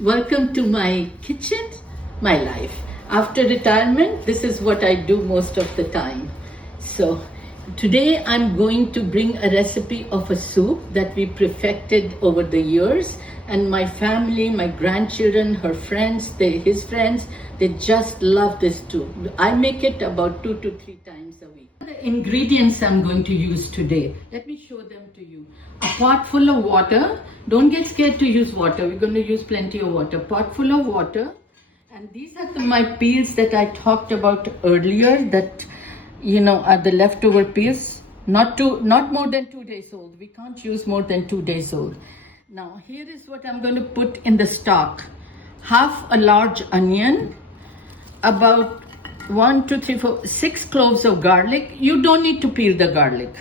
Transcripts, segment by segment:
Welcome to my kitchen, my life. After retirement, this is what I do most of the time. So, today I'm going to bring a recipe of a soup that we perfected over the years. And my family, my grandchildren, her friends, his friends, they just love this too. I make it about 2 to 3 times a week. The ingredients I'm going to use today, let me show them to you. A pot full of water. Don't get scared to use water. We're going to use plenty of water. Pot full of water. And these are my peels that I talked about earlier that, are the leftover peels. Not more than 2 days old. We can't use more than 2 days old. Now, here is what I'm going to put in the stock. Half a large onion, about 1, 2, 3, 4, 6 cloves of garlic. You don't need to peel the garlic.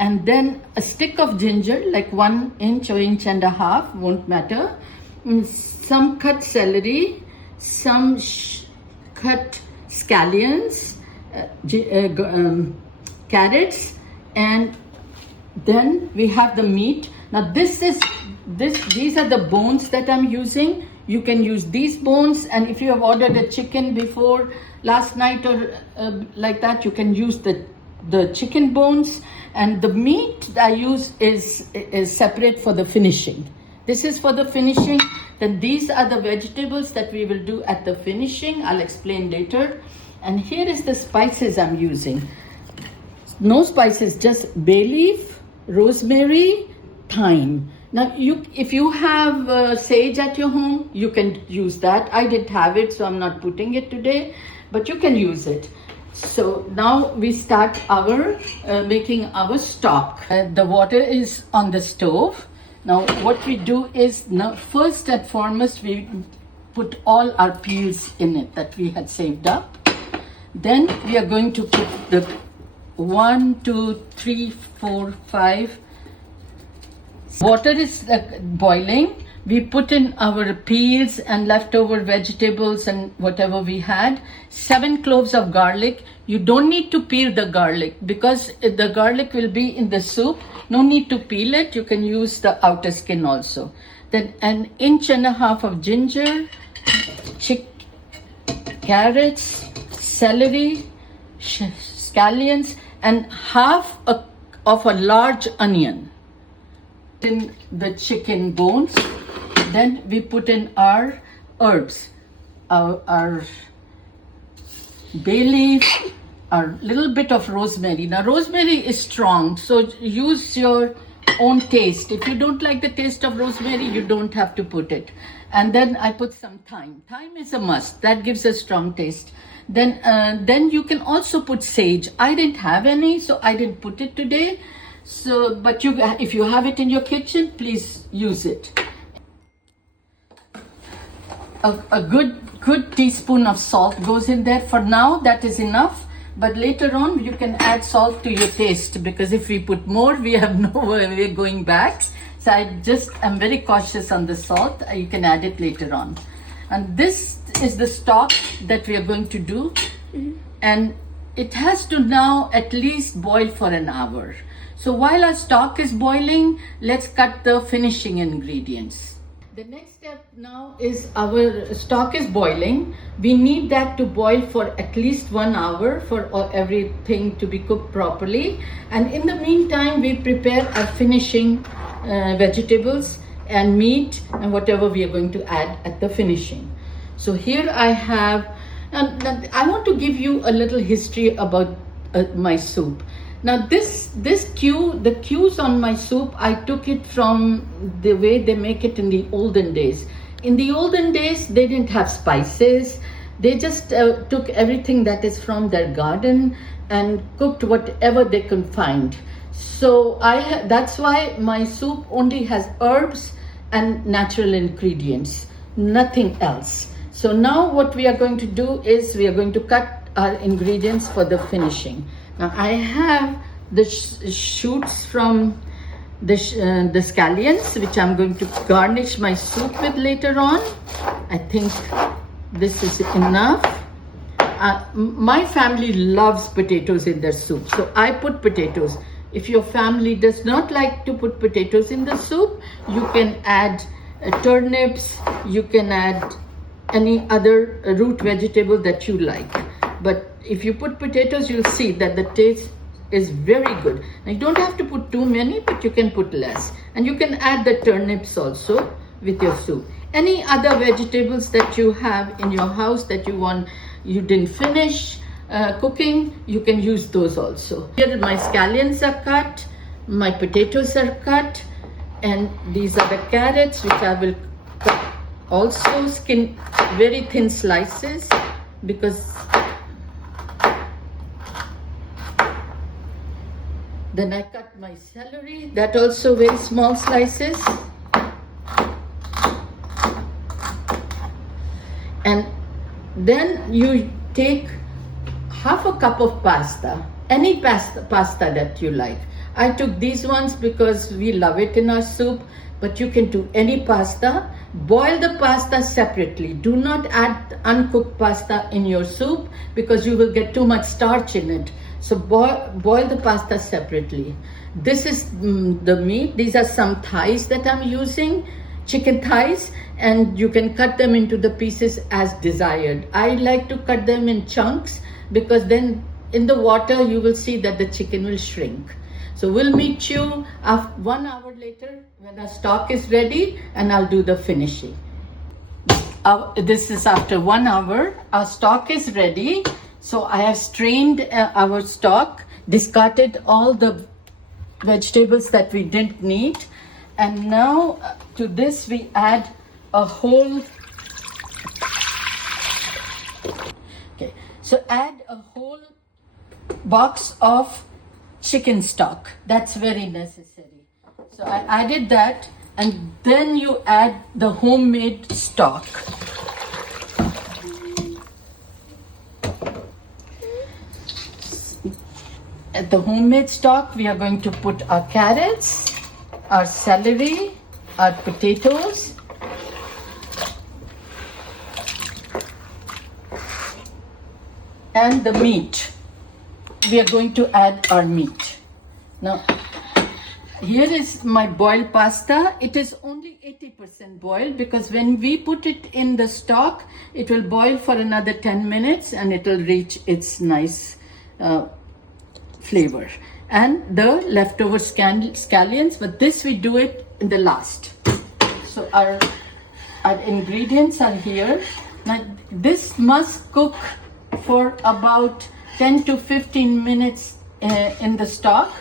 And then a stick of ginger, like 1 inch or inch and a half, won't matter. Some cut celery, some cut scallions, carrots, and then we have the meat. Now these are the bones that I'm using. You can use these bones, and if you have ordered a chicken before last night or like that, you can use the chicken bones. And the meat I use is separate for the finishing. This is for the finishing. Then these are the vegetables that we will do at the finishing. I'll explain later. And here is the spices I'm using. No spices, just bay leaf, rosemary, thyme. Now, if you have sage at your home, you can use that. I didn't have it, so I'm not putting it today, but you can use it. So now we start making our stock. The water is on the stove. Now what we do is, first and foremost, we put all our peels in it that we had saved up. Then we are going to put the 1, 2, 3, 4, 5. Water is boiling. We put in our peels and leftover vegetables and whatever we had. 7 cloves of garlic. You don't need to peel the garlic because the garlic will be in the soup. No need to peel it. You can use the outer skin also. Then 1.5 inches of ginger, carrots, celery, scallions, and half of a large onion. In the chicken bones. Then we put in our herbs, our bay leaf, our little bit of rosemary. Now rosemary is strong, so use your own taste. If you don't like the taste of rosemary, you don't have to put it. And then I put some thyme. Thyme is a must. That gives a strong taste. Then you can also put sage. I didn't have any, so I didn't put it today. So, but if you have it in your kitchen, please use it. A good teaspoon of salt goes in there. For now, that is enough. But later on, you can add salt to your taste, because if we put more, we have no way going back. So I'm very cautious on the salt. You can add it later on. And this is the stock that we are going to do. And it has to now at least boil for an hour. So while our stock is boiling, let's cut the finishing ingredients. The next step now is our stock is boiling. We need that to boil for at least 1 hour for everything to be cooked properly. And in the meantime, we prepare our finishing vegetables and meat and whatever we are going to add at the finishing. So here I have, and I want to give you a little history about my soup. Now the cues on my soup, I took it from the way they make it in the olden days. In the olden days, they didn't have spices. They just took everything that is from their garden and cooked whatever they could find. So that's why my soup only has herbs and natural ingredients, nothing else. So now what we are going to do is we are going to cut our ingredients for the finishing. Now I have the shoots from the scallions, which I'm going to garnish my soup with later on. I think this is enough. My family loves potatoes in their soup, so I put potatoes. If your family does not like to put potatoes in the soup, you can add turnips, you can add any other root vegetable that you like. But if you put potatoes, you'll see that the taste is very good. Now, you don't have to put too many, but you can put less. And you can add the turnips also with your soup. Any other vegetables that you have in your house that you didn't finish cooking, you can use those also. Here my scallions are cut, my potatoes are cut, and these are the carrots which I will cut also, skin very thin slices, because then I cut my celery, that also very small slices. And then you take half a cup of pasta, any pasta that you like. I took these ones because we love it in our soup, but you can do any pasta. Boil the pasta separately. Do not add uncooked pasta in your soup because you will get too much starch in it. So boil the pasta separately. This is the meat. These are some thighs that I'm using, chicken thighs, and you can cut them into the pieces as desired. I like to cut them in chunks because then in the water you will see that the chicken will shrink. So we'll meet you 1 hour later when our stock is ready, and I'll do the finishing. This is after 1 hour. Our stock is ready. So I have strained our stock, discarded all the vegetables that we didn't need. And now to this we add a whole, so add a whole box of chicken stock. That's very necessary. So I added that, and then you add the homemade stock. At the homemade stock, we are going to put our carrots, our celery, our potatoes, and the meat. We are going to add our meat. Now, here is my boiled pasta. It is only 80% boiled because when we put it in the stock, it will boil for another 10 minutes and it will reach its nice flavor. And the leftover scallions, but this we do it in the last. So our ingredients are here. Now this must cook for about 10 to 15 minutes in the stock.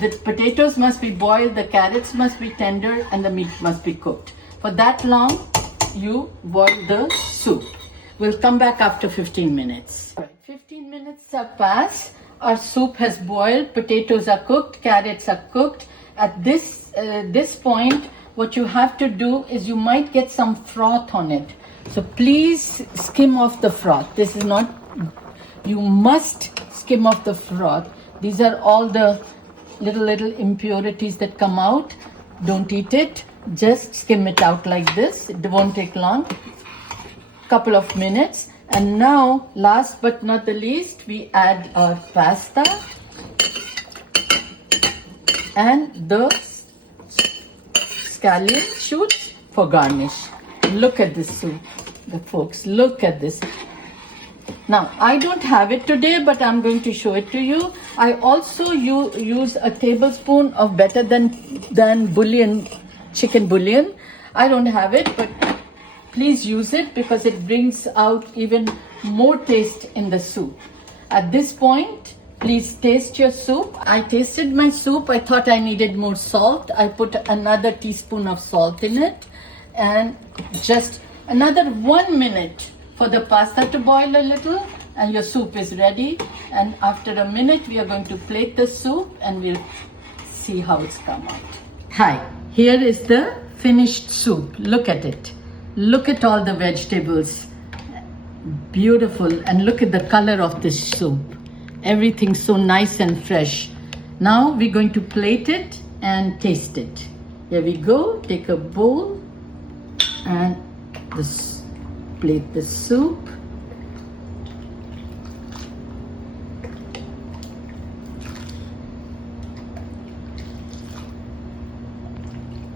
The potatoes must be boiled, the carrots must be tender, and the meat must be cooked. For that long, you boil the soup. We'll come back after 15 minutes. 15 minutes have passed. Our soup has boiled, potatoes are cooked, carrots are cooked. At this point, what you have to do is you might get some froth on it. So please skim off the froth. This is not, you must skim off the froth. These are all the little impurities that come out. Don't eat it. Just skim it out like this. It won't take long. Couple of minutes. And now, last but not the least, we add our pasta and the scallion shoots for garnish. Look at this soup, the folks. Look at this. Now, I don't have it today, but I'm going to show it to you. I also use a tablespoon of better than bouillon, chicken bouillon. I don't have it, but please use it because it brings out even more taste in the soup. At this point, please taste your soup. I tasted my soup. I thought I needed more salt. I put another teaspoon of salt in it, and just another 1 minute for the pasta to boil a little, and your soup is ready. And after a minute, we are going to plate the soup and we'll see how it's come out. Hi, here is the finished soup. Look at it. Look at all the vegetables. Beautiful. And look at the color of this soup. Everything so nice and fresh. Now we're going to plate it and taste it. Here we go. Take a bowl and plate the soup.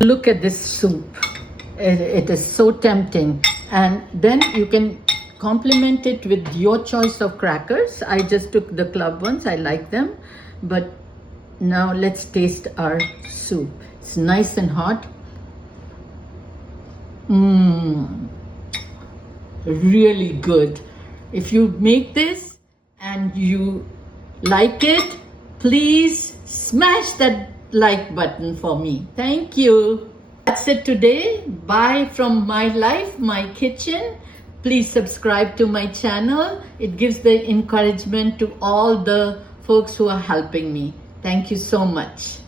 Look at this soup. It is so tempting. And then you can complement it with your choice of crackers. I just took the club ones. I like them. But now let's taste our soup. It's nice and hot. Really good. If you make this and you like it, please smash that like button for me. Thank you. That's it today. Bye from my life, my kitchen. Please subscribe to my channel. It gives the encouragement to all the folks who are helping me. Thank you so much.